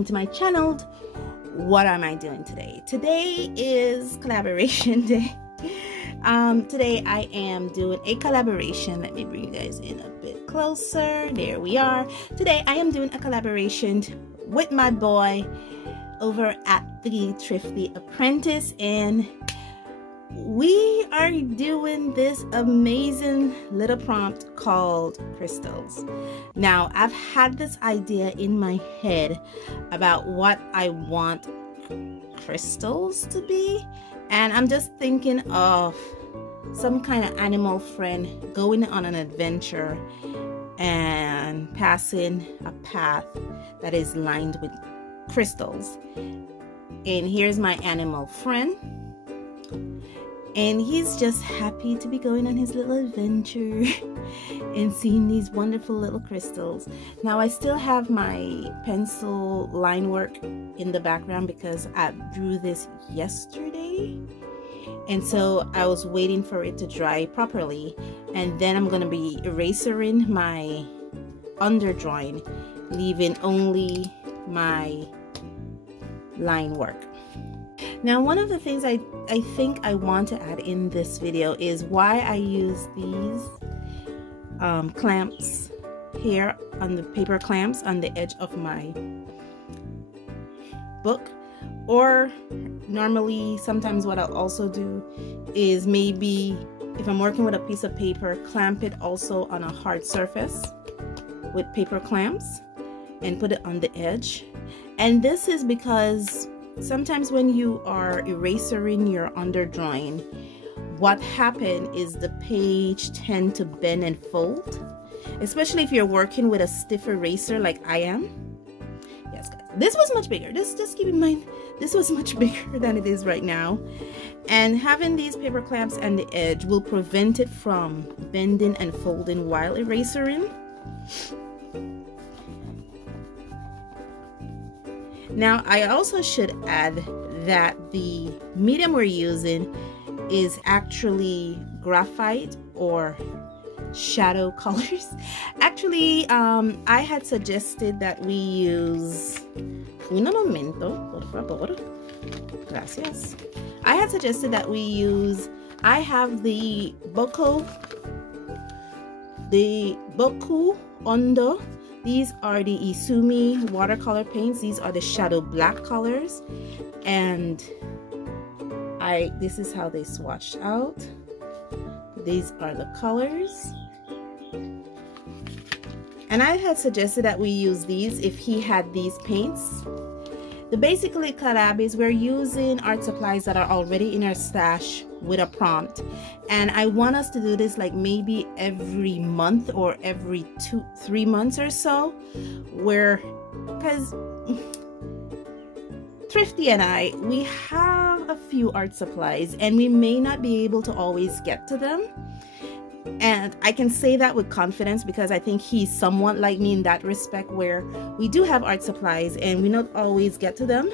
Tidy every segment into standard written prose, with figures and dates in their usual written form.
welcome to my channel. What am I doing today? Today is collaboration day. Today I am doing a collaboration. Let me bring you guys in a bit closer. There we are. Today I am doing a collaboration with my boy over at the Thrifty Apprentice, and we are doing this amazing little prompt called crystals. Now, I've had this idea in my head about what I want crystals to be, and I'm just thinking of some kind of animal friend going on an adventure and passing a path that is lined with crystals. And here's my animal friend, and he's just happy to be going on his little adventure and seeing these wonderful little crystals. Now, I still have my pencil line work in the background because I drew this yesterday, and so I was waiting for it to dry properly, and then I'm going to be erasing my underdrawing, leaving only my line work. Now, one of the things I think I want to add in this video is why I use these clamps here on the paper clamps on the edge of my book. Or normally, sometimes what I'll also do is maybe if I'm working with a piece of paper, clamp it also on a hard surface with paper clamps and put it on the edge. And this is because sometimes when you are erasing your underdrawing, what happens is the page tend to bend and fold, especially if you're working with a stiff eraser like I am. Yes, guys, this was much bigger. Just keep in mind, this was much bigger than it is right now. And having these paper clamps on the edge will prevent it from bending and folding while erasing. Now, I also should add that the medium we're using is actually graphite or shadow colors. Actually, I had suggested that we use un momento, por favor. Gracias. I had suggested that we use, I have the Boku Ondo. These are the Izumi watercolor paints. These are the shadow black colors, and this is how they swatched out. These are the colors, and I had suggested that we use these if he had these paints. The basically collab is we're using art supplies that are already in our stash with a prompt, and I want us to do this like maybe every month or every 2-3 months or so, because Thrifty and I, we have a few art supplies and we may not be able to always get to them. And I can say that with confidence because I think he's somewhat like me in that respect, where we do have art supplies and we not always get to them.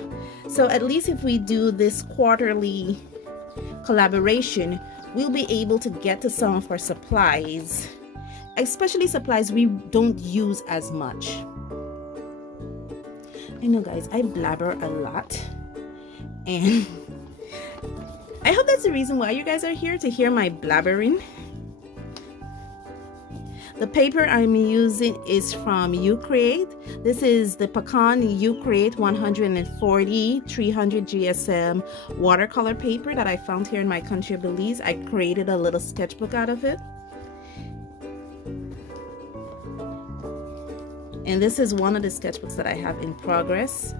So at least if we do this quarterly collaboration, we'll be able to get to some of our supplies, especially supplies we don't use as much. I know, guys, I blabber a lot, and I hope that's the reason why you guys are here, to hear my blabbering. The paper I'm using is from Ucreate. This is the Pecan Ucreate 140 300 GSM watercolor paper that I found here in my country of Belize. I created a little sketchbook out of it. And this is one of the sketchbooks that I have in progress.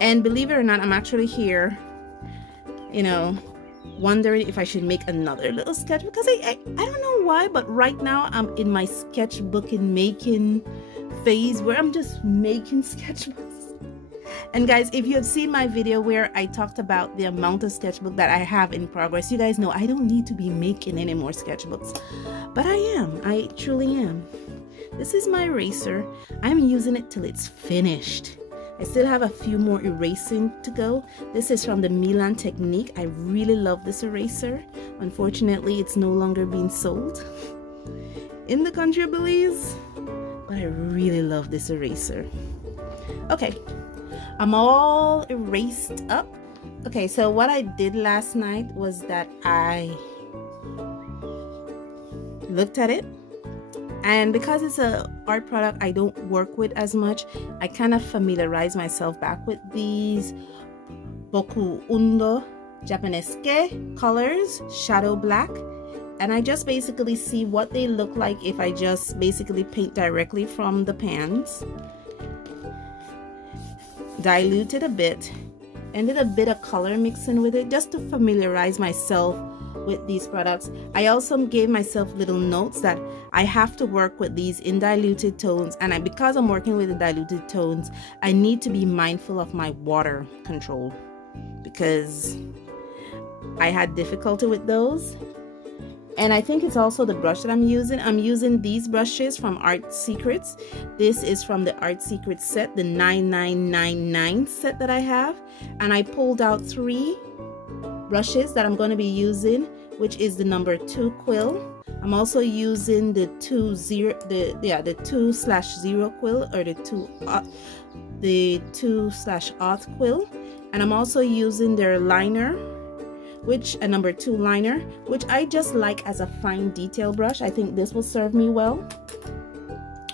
And believe it or not, I'm actually here, you know, wondering if I should make another little sketchbook, because I don't know why, but right now I'm in my sketchbook and making phase where I'm just making sketchbooks. And guys, if you have seen my video where I talked about the amount of sketchbook that I have in progress, you guys know I don't need to be making any more sketchbooks, but I truly am. This is my eraser. I'm using it till it's finished. I still have a few more erasing to go. This is from the Milan Technique. I really love this eraser. Unfortunately, it's no longer being sold in the country of Belize, but I really love this eraser. Okay, I'm all erased up. Okay, so what I did last night was that I looked at it, and because it's a art product I don't work with as much, I kind of familiarize myself back with these Boku Undo Japanesque colors, shadow black, and I just basically see what they look like if I just basically paint directly from the pans. Dilute it a bit and did a bit of color mixing with it just to familiarize myself with these products. I also gave myself little notes that I have to work with these in diluted tones, and because I'm working with the diluted tones, I need to be mindful of my water control because I had difficulty with those. And I think it's also the brush that I'm using. I'm using these brushes from Art Secrets. This is from the Art Secrets set, the 9999 set that I have. And I pulled out 3 brushes that I'm going to be using, which is the number 2 quill. I'm also using the 2/0 quill, or the 2/auth quill. And I'm also using their liner, which a number 2 liner, which I just like as a fine detail brush. I think this will serve me well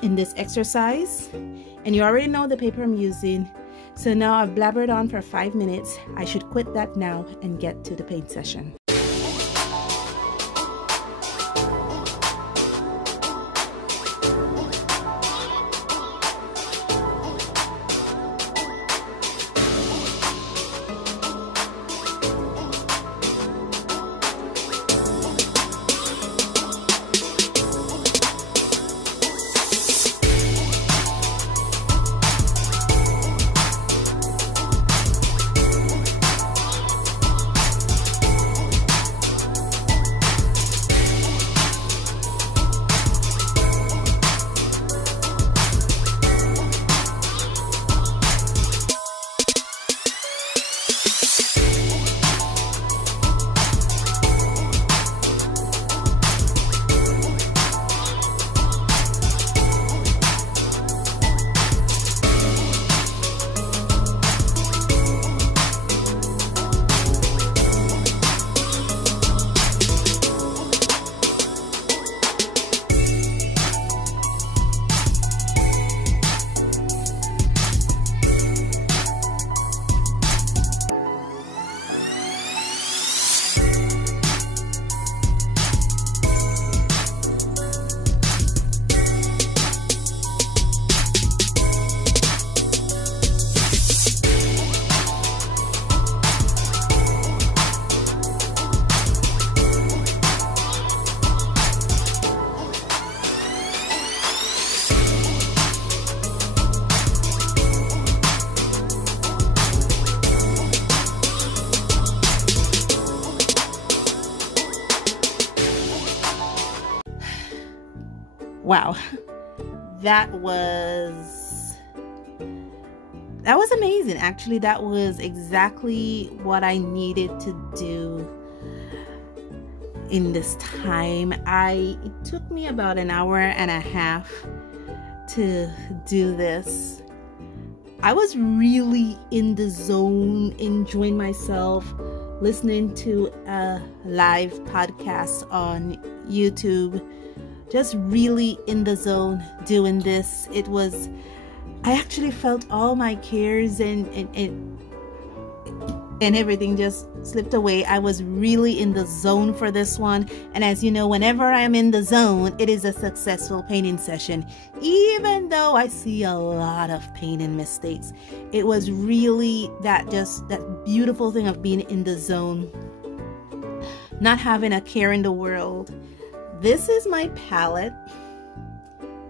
in this exercise. And you already know the paper I'm using. So now I've blabbered on for 5 minutes. I should quit that now and get to the paint session. Wow, that was amazing. Actually, that was exactly what I needed to do in this time. It took me about an hour and a half to do this. I was really in the zone, enjoying myself, listening to a live podcast on YouTube, just really in the zone doing this. I actually felt all my cares and everything just slipped away. I was really in the zone for this one. And as you know, whenever I'm in the zone, it is a successful painting session. Even though I see a lot of painting mistakes, it was really that beautiful thing of being in the zone, not having a care in the world. This is my palette.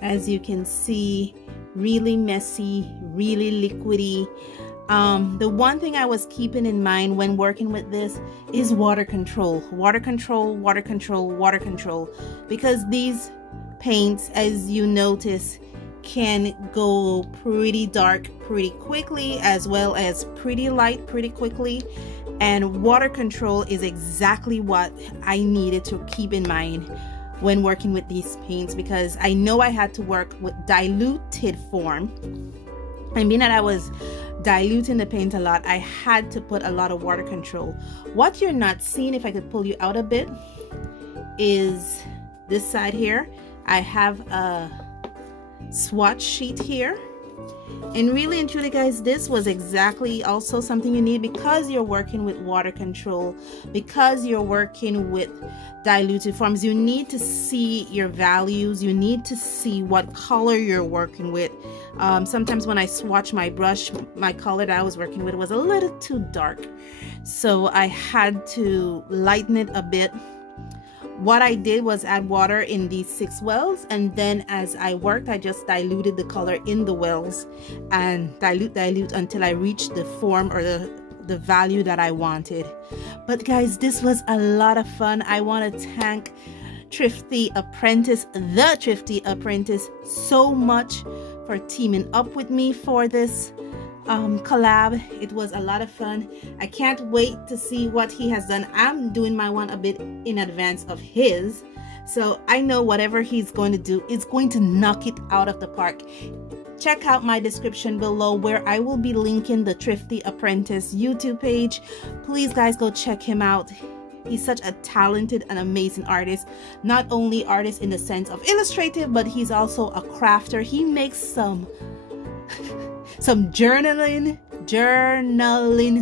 As you can see, really messy, really liquidy. The one thing I was keeping in mind when working with this is water control. Water control, water control, water control. Because these paints, as you notice, can go pretty dark pretty quickly, as well as pretty light pretty quickly. And water control is exactly what I needed to keep in mind when working with these paints, because I know I had to work with diluted form And being that I was diluting the paint a lot, I had to put a lot of water control. What you're not seeing, if I could pull you out a bit, is this side here. I have a swatch sheet here. And really and truly, guys, this was exactly also something you need because you're working with water control, because you're working with diluted forms. You need to see your values. You need to see what color you're working with. Sometimes when I swatch my brush, my color that I was working with was a little too dark, so I had to lighten it a bit. What I did was add water in these 6 wells, and then as I worked, I just diluted the color in the wells and dilute until I reached the form or the value that I wanted. But guys, this was a lot of fun. I want to thank Thrifty Apprentice, the Thrifty Apprentice, so much for teaming up with me for this collab. It was a lot of fun. I can't wait to see what he has done. I'm doing my one a bit in advance of his, so I know whatever he's going to do, it's going to knock it out of the park. Check out my description below where I will be linking the Thrifty Apprentice YouTube page. Please guys, go check him out. He's such a talented and amazing artist. Not only artist in the sense of illustrative, but he's also a crafter. He makes some journaling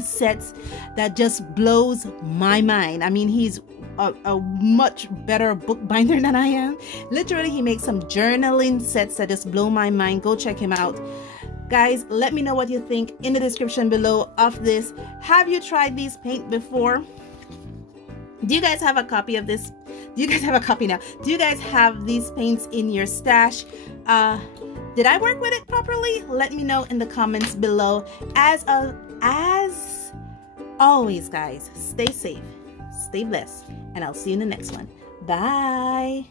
sets that just blows my mind. I mean, he's a much better bookbinder than I am. Literally, he makes some journaling sets that just blow my mind. Go check him out. Guys, let me know what you think in the description below of this. Have you tried these paint before? Do you guys have a copy of this? Do you guys have a copy now? Do you guys have these paints in your stash? Did I work with it properly? Let me know in the comments below. As always, guys, stay safe, stay blessed, and I'll see you in the next one. Bye.